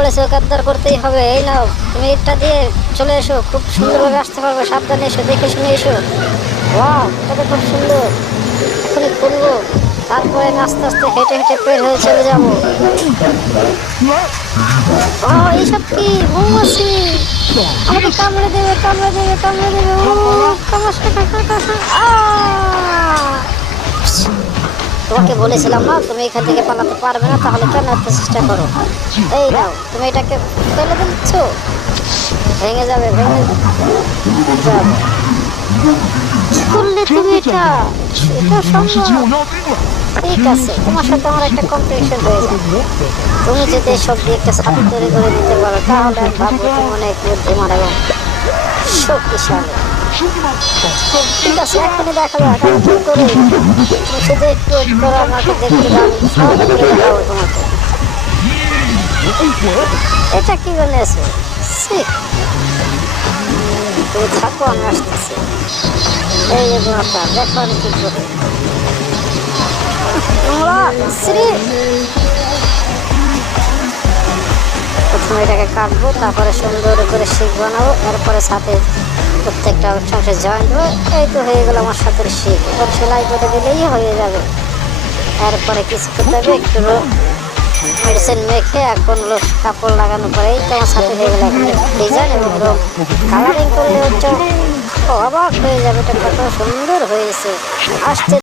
পড়েছে, ওকে উদ্ধার করতেই হবে। এই নাও, তুমি এটা দিয়ে চলে এসো, খুব সুন্দরভাবে আসতে পারবে, সাবধানে এসো, দেখে শুনে এসো। ওয়াও, এটা তো খুব সুন্দর। এখনই খুলবো, তারপরে আমি আস্তে আস্তে হেঁটে হেঁটে বের হয়ে চলে যাবো। ও, এইসব কি মৌমাছি, আমাকে কামড়ে দেবে, কামড়ে দেবে, কামড়ে দেবে। ও তোমাকে বলেছিলাম না, তুমি এখান থেকে পালাতে পারবে না, তাহলে কেন এত চেষ্টা করো? এই নাও, তুমি এটাকে ফেলে দিচ্ছ, ভেঙে যাবে, ভেঙে যাবে। কি করলে তুমি এটা? এটা সম্ভব? ঠিক আছে, তোমার সাথে আমার একটা কম্পিটিশন হয়ে যাবে। তুমি যদি এসব দিয়ে একটা ছাতি তৈরি করে দিতে পারো, তাহলে আমি ভাববো তুমি অনেক বুদ্ধিমান এবং শক্তিশালী। ঠিক আছে, এখনই দেখা যাক আমি কি করি। তুমি শুধু একটু ওয়েট করো, আমাকে দেখতে দাও, আমি সব করে দেখাবো তোমাকে। এটা কি বানিয়েছো? তুমি থাকো, আমি আসতেছি। এই যে গুণাটা, দেখো আমি কি করি। প্রথমে এটাকে কাটবো, তারপরে সুন্দর করে শিক বানাবো, এরপরে সাথে প্রত্যেকটা অংশে জয়েন্ট দেবো। এই তো হয়ে গেল আমার সাথে শিক। এবার সেলাই করে দিলেই হয়ে যাবে। এরপরে কিছু করতে হবে, একটু মেডিসিন মেখে এখন কাপড় লাগানোর পরেই তো আমার সাথে হয়ে গেল। এখন ডিজাইন এবং কালারিং করলে হচ্ছে অবাক হয়ে যাবে, এটা কত সুন্দর হয়েছে। আসতে